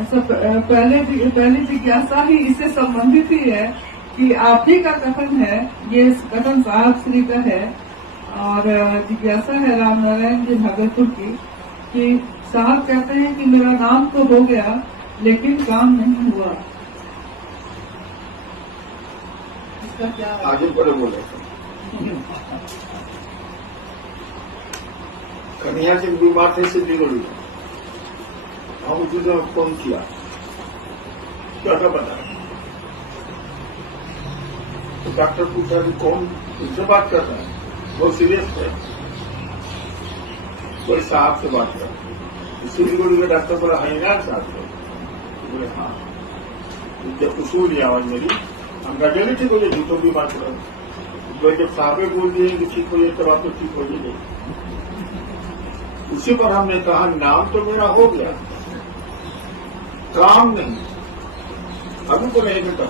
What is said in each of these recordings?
ऐसा पहली जिज्ञासा ही इससे संबंधित ही है कि आप ही का कथन है, ये कथन साहब श्री का है और जिज्ञासा है रामनारायण जी भागलपुर की कि साहब कहते हैं कि मेरा नाम तो हो गया लेकिन काम नहीं हुआ। इसका क्या आगे पर बोले कन्हैया जी बीमार थे सिद्धिगढ़ी, हम उसी समय फोन किया, क्या पता तो डॉक्टर पूछा कि कौन उनसे बात कर रहा है, बहुत सीरियस है, कोई साहब से बात कर रहे सिद्धिगढ़ी का डॉक्टर बोला हैनान साहब से, बोले हाँ, जब उसूल आवाज मेरी हम गजल ठीक हो जाए, जूतों की बात करो, तो जब साहबे बोल दिए कि ठीक हो जाए तो बात तो ठीक हो जाएगी। उसी पर हमने कहा नाम तो मेरा हो गया, काम नहीं, अभी तो नहीं करता,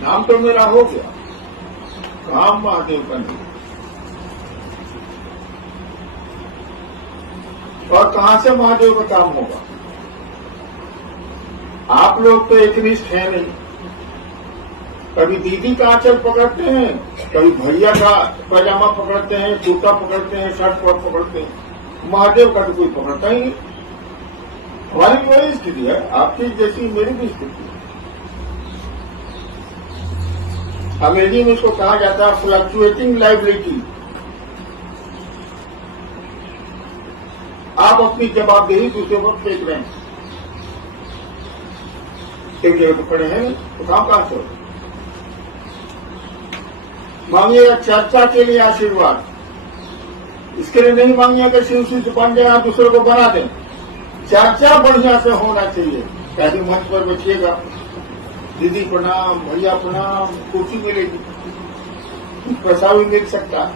नाम तो मेरा हो गया, काम महादेव का नहीं। और कहां से महादेव का काम होगा? आप लोग तो एकनिष्ठ हैं नहीं, कभी दीदी का आंचल पकड़ते हैं, कभी भैया का पैजामा पकड़ते हैं, कुर्ता पकड़ते हैं, शर्ट पकड़ते हैं, महादेव का तो कोई पकड़ता ही नहीं। हमारी भी वही स्थिति है, आपकी जैसी मेरी भी स्थिति है। अंग्रेजी में इसको कहा जाता है फ्लक्चुएटिंग लाइबिलिटी। आप अपनी जवाबदेही दूसरे पर फेंक रहे हैं, एक जगह पर खड़े हैं तो काम कहां से हो? मांगिएगा चर्चा के लिए आशीर्वाद, इसके लिए नहीं मांगिए कि शिव शिव बन जाए, आप दूसरों को बना दें। चर्चा बढ़िया से होना चाहिए, कैसे मंच पर बचिएगा, दीदी प्रणाम, भैया प्रणाम, कुर्सी मिलेगी, पैसा भी मिल सकता है,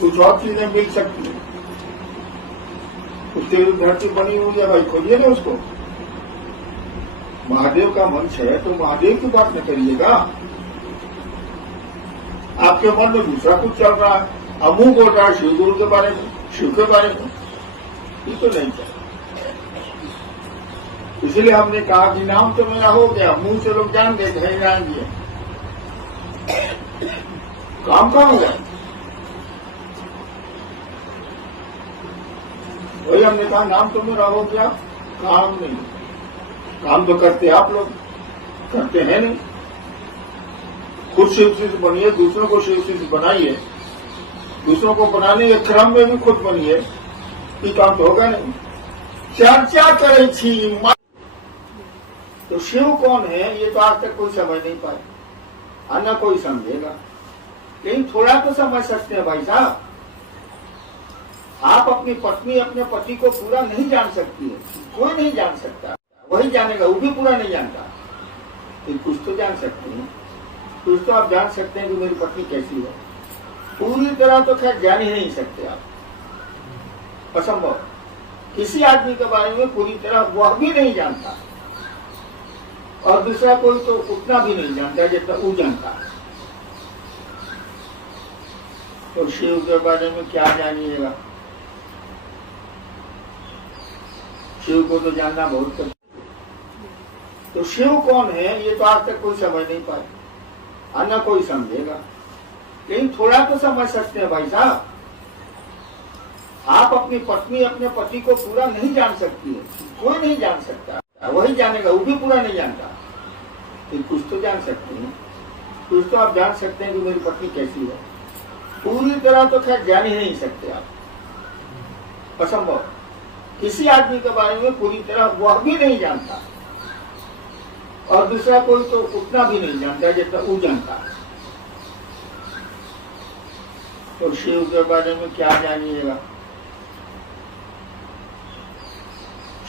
कुछ और चीजें मिल सकती है, उसके लिए धरती बनी हुई है भाई, खोलिए ना उसको। महादेव का मंच है तो महादेव की बात न करिएगा, आपके मन में दूसरा कुछ चल रहा है, अब मुंह बोल रहा है शिव गुरु के बारे में, शिव के बारे में, ये तो नहीं चाहिए। इसलिए हमने कहा कि नाम तो मेरा हो गया, मुंह से लोग जान गए थे जान दिए, काम कहां हुआ? वही हमने कहा नाम तो मेरा हो गया, काम नहीं। काम तो करते आप लोग, करते हैं नहीं। खुद शिव शिष्य बनिए, दूसरों को शिव शिष्य बनाइए, दूसरों को बनाने के क्रम में भी खुद बनिए, ये काम तो होगा नहीं। चर्चा करे छी तो शिव कौन है ये तो आज तक कोई समझ नहीं पाए, और न कोई समझेगा, लेकिन थोड़ा तो समझ सकते हैं भाई साहब। आप अपनी पत्नी अपने पति को पूरा नहीं जान सकती है, कोई नहीं जान सकता, वही जानेगा, वो भी पूरा नहीं जानता, लेकिन कुछ तो जान सकते हैं, कुछ तो आप जान सकते हैं कि मेरी पत्नी कैसी है। पूरी तरह तो खैर जान ही नहीं सकते आप, असंभव। किसी आदमी के बारे में पूरी तरह वह भी नहीं जानता, और दूसरा कोई तो उतना भी नहीं जानता जितना वो जानता है। तो शिव के बारे में क्या जानिएगा, शिव को तो जानना बहुत कठिन। तो शिव कौन है ये तो आज तक कोई समझ नहीं पाए, और न कोई समझेगा, लेकिन थोड़ा तो समझ सकते हैं भाई साहब। आप अपनी पत्नी अपने पति को पूरा नहीं जान सकती है, कोई नहीं जान सकता, वही जानेगा, वो भी पूरा नहीं जानता, लेकिन कुछ तो जान सकते हैं, कुछ तो आप जान सकते हैं कि मेरी पत्नी कैसी है। पूरी तरह तो खैर जान ही नहीं सकते आप, असंभव। किसी आदमी के बारे में पूरी तरह वह भी नहीं जानता, और दूसरा कोई तो उतना भी नहीं जानता जितना वो जानता है। तो शिव के बारे में क्या जानिएगा,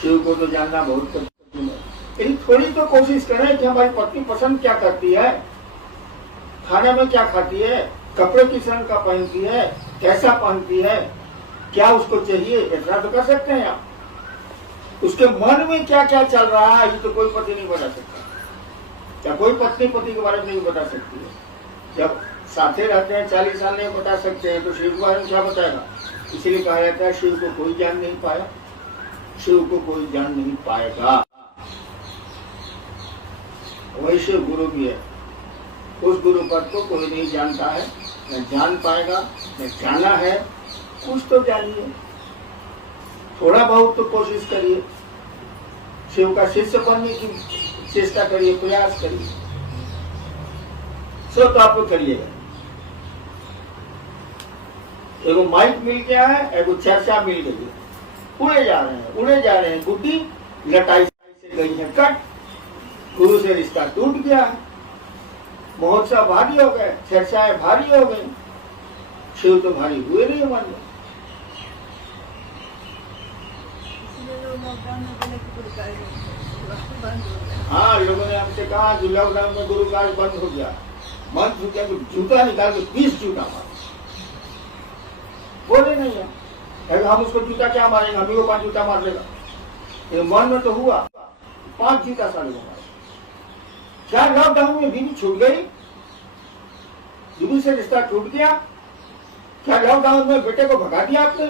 शिव को तो जानना बहुत कठिन है, लेकिन थोड़ी तो कोशिश करें कि हमारी पत्नी पसंद क्या करती है, खाने में क्या खाती है, कपड़े किस रंग का पहनती है, कैसा पहनती है, क्या उसको चाहिए, इतना तो कर सकते हैं आप। उसके मन में क्या क्या चल रहा है ये तो कोई पति नहीं बता सकता, या कोई पत्नी पति के बारे में नहीं बता सकती है। जब साथे रहते हैं 40 साल नहीं बता सकते हैं तो शिव के बारे में क्या बताएगा। इसलिए कहा जाता है शिव को कोई जान नहीं पाया, शिव को कोई जान नहीं पाएगा। वैसे गुरु भी है। उस गुरु पद को कोई नहीं जानता है, न जान पाएगा, न जाना है। कुछ तो जानिए, थोड़ा बहुत तो कोशिश करिए, शिव का शिष्य बनने की चेष्टा करिए, प्रयास करिए, सब तो आप करिएगा। एगो माइक मिल गया है, एगो चर्चा मिल गई है, उड़े जा रहे हैं। गुड्डी लटाई से गई है कट, गुरु से रिश्ता टूट गया है, महोत्सव भारी हो गए, चर्चाएं भारी हो गई, शिव तो भारी हुए नहीं मन में। हाँ, लोगों ने हमसे कहा कि लॉकडाउन में गुरु कार्य बंद हो गया, मन चुके तो जूता निकाल के 20 जूता मारे। बोले नहीं है, हम उसको जूता क्या मारेंगे, हम ही को 5 जूता मार देगा। ये मन में तो हुआ 5 जूता साले को मारे। क्या लॉकडाउन में बीवी छूट गई, बीवी से रिश्ता टूट गया? क्या लॉकडाउन में बेटे को भगा दिया आपने?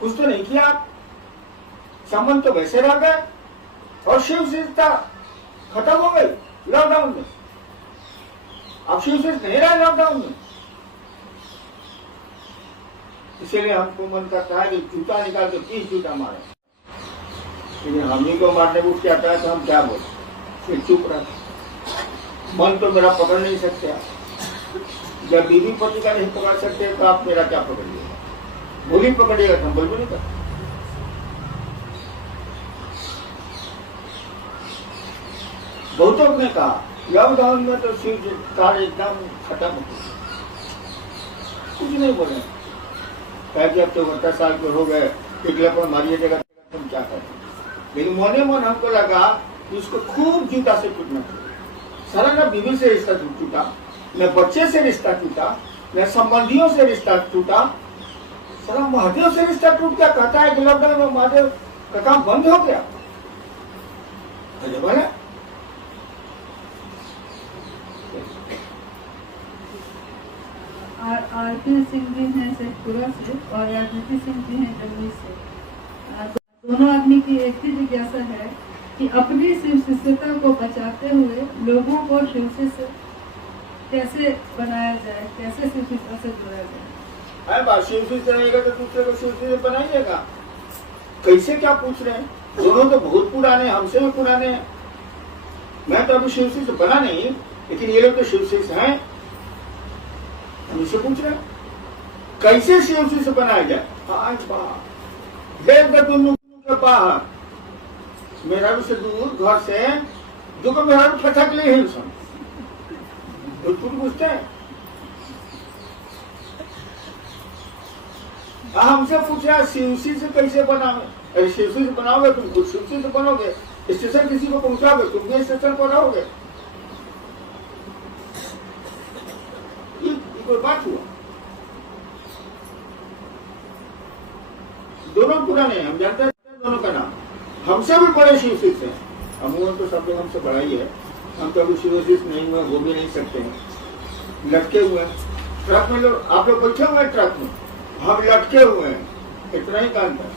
कुछ तो नहीं किया आप, संबंध तो वैसे रह गए और शिव से रिश्ता खत्म हो गई लॉकडाउन में। अब शिव से नहीं रहा लॉकडाउन में, इसीलिए हमको मन करता है कि जूता निकाल के 30 जूता मारे। लेकिन हम ही को मारने को क्या आता है तो हम क्या बोले, फिर चुप रहे। मन तो मेरा पकड़ नहीं सकते आप, जब बीवी पति का नहीं पकड़ सकते तो आप मेरा क्या पकड़िएगा? बोली पकड़िएगा तो हम बोल भी नहीं करते। बहुतों ने कहा लॉकडाउन में तो शिव कार्य एकदम खत्म हो गया, कुछ नहीं बोले। कह कि अब तो 72 साल के हो गए, टिकलापन मारिए जगह तुम क्या करते। लेकिन मोने मन हमको लगा कि उसको खूब जूता से पीटना चाहिए। सारा न बीवी से रिश्ता टूटा, न बच्चे से रिश्ता टूटा, न संबंधियों से रिश्ता टूटा, सारा महादेव से रिश्ता टूट गया। कहता है कि लॉकडाउन में महादेव का काम बंद हो गया। अजब है। आरपी सिंह जी हैं शेखपुरा से और राजनीति सिंह जी हैं जमुई से। दोनों आदमी की एक ही जिज्ञासा है कि अपनी शिव शिष्यता को बचाते हुए लोगों को शिव शिष्य कैसे बनाया जाए, कैसे शिव शिष्यता से जोड़ा जाए। बात शिव शिष्य रहेगा तो दूसरे को शिव शिष्य बनाइएगा। कैसे क्या पूछ रहे हैं? दोनों तो बहुत पुराने, हमसे भी पुराने हैं। मैं तो अभी शिव शिष्य बना नहीं, लेकिन ये लोग तो शिव शिष्य हैं। हम इससे पूछ रहे हैं कैसे शिव शिष्य बनाया जाए। आज बात के बाहर मेरा से दूर घर से जो को मेरा फटक ले ही पूछते हैं। हमसे पूछ रहा शिवसी से कैसे बनाओगे? अरे शिवसी से बनाओगे तुम खुद शिवसी से बनोगे, स्टेशन किसी को पहुंचाओगे तुम भी स्टेशन पर रहोगे। ये कोई बात हुआ? दोनों पुराने हम जानते हैं दोनों का नाम। हमसे भी बड़े शिव शिष्य हैं। अमूमन तो सब लोग हमसे बड़ा ही है। हम तो अभी शिव शिष्य नहीं हुए, वो भी नहीं सकते हैं। लटके हुए हैं ट्रक में, लोग आप लोग बैठे हुए हैं ट्रक में, हम लटके हुए हैं, इतना ही काम है।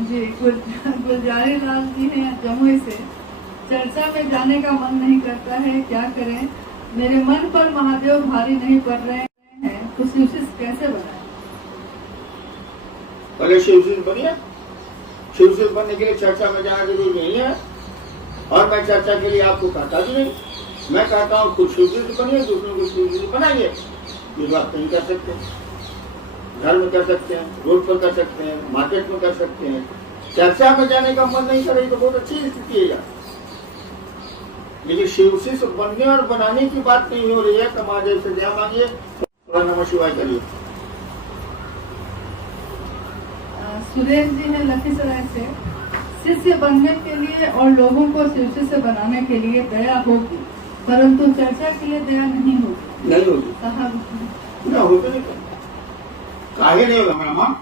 जी गुलजारी लाल जी हैं जमुई से। चर्चा में जाने का मन नहीं करता है, क्या करें? मेरे मन पर महादेव भारी नहीं पड़ रहे हैं, तो शिव शिष्य कैसे बनाए? पहले शिव शिष्य बनिए। शिव शिष्य बनने के लिए चर्चा में जाना जरूरी नहीं है, और मैं चर्चा के लिए आपको कहता भी नहीं। मैं कहता हूँ खुद शिव शिष्य बनिए, दूसरों को शिव शिष्य बनाइए। ये बात नहीं कर सकते, घर में कर सकते हैं, रोड पर कर सकते हैं, मार्केट में कर सकते हैं। चर्चा में जाने का मन नहीं करे तो बहुत अच्छी स्थिति है। लेकिन शिव शिष्य बनने और बनाने की बात नहीं हो रही है। तो महादेव से दया मांगिए, थोड़ा नमः शिवाय करिए। सुरेश जी हैं लखीसराय से। शिष्य बनने के लिए और लोगों को शिव शिष्य बनाने के लिए दया होगी, परंतु चर्चा के लिए दया नहीं होगी। नहीं होगी, कहा ना होते नहीं काहे नहीं होगा मेरा मन।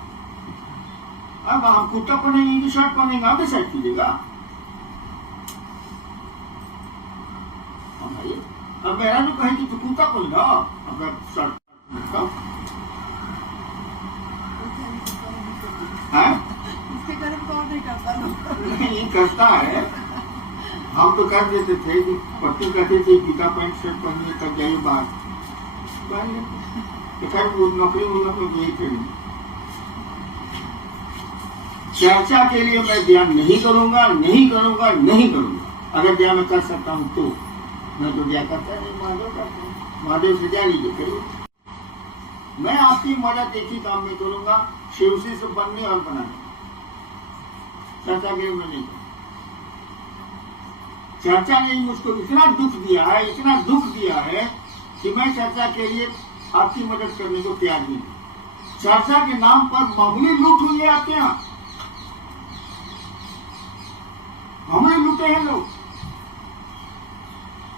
अब हम कुर्ता पहनेंगे शर्ट पहनेंगे, आप डिसाइड कीजिएगा। अब मेरा जो कहे कि कुर्ता पहन लो, अगर शर्ट नहीं करता है, हम तो कर देते थे कि पत्नी कहते थे गीता पैंट शर्ट पहनिए तब जाइए बाहर, तो खैर वो नौकरी होगा तो यही करेंगे। चर्चा के लिए मैं ध्यान नहीं करूंगा, नहीं करूंगा, नहीं करूंगा। अगर ध्यान मैं कर सकता हूं तो, मैं तो क्या करता नहीं, महादेव करता हूं, महादेव से ध्यान लीजिए करिए। मैं आपकी मदद एक ही काम में करूंगा, शिवसी से बनने और बनाने, चर्चा के लिए मैं नहीं करूंगा। चर्चा ने मुझको इतना दुख दिया है, इतना दुख दिया है कि मैं चर्चा के लिए आपकी मदद करने को तैयार नहीं। चर्चा के नाम पर मामूली लूट हुई है आपके यहाँ, मामूली लूटे हैं लोग।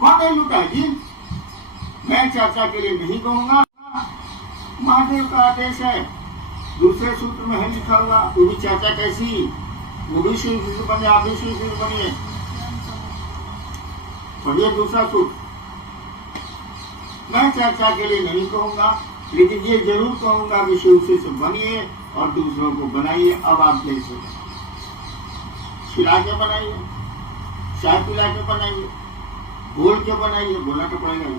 कौन नहीं लूटा है जी? मैं चर्चा के लिए नहीं कहूंगा। महादेव का आदेश है, दूसरे सूत्र में है लिखा हुआ, वो भी चर्चा कैसी, वो भी शिव बने, आप भी शिव बनिए। पढ़िए दूसरा सूत्र। मैं चर्चा के लिए नहीं कहूंगा, लेकिन ये जरूर कहूंगा कि शिव से बनिए और दूसरों को बनाइए। अब आप जैसे खिला के बनाइए, चाय पिला के बनाइए, बोल के बनाइए, बोलना तो पड़ेगा ही।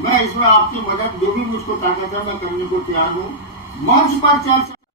मैं इसमें आपकी मदद जो भी मुझको ताकत है मैं करने को तैयार हूँ। मंच पर चर्चा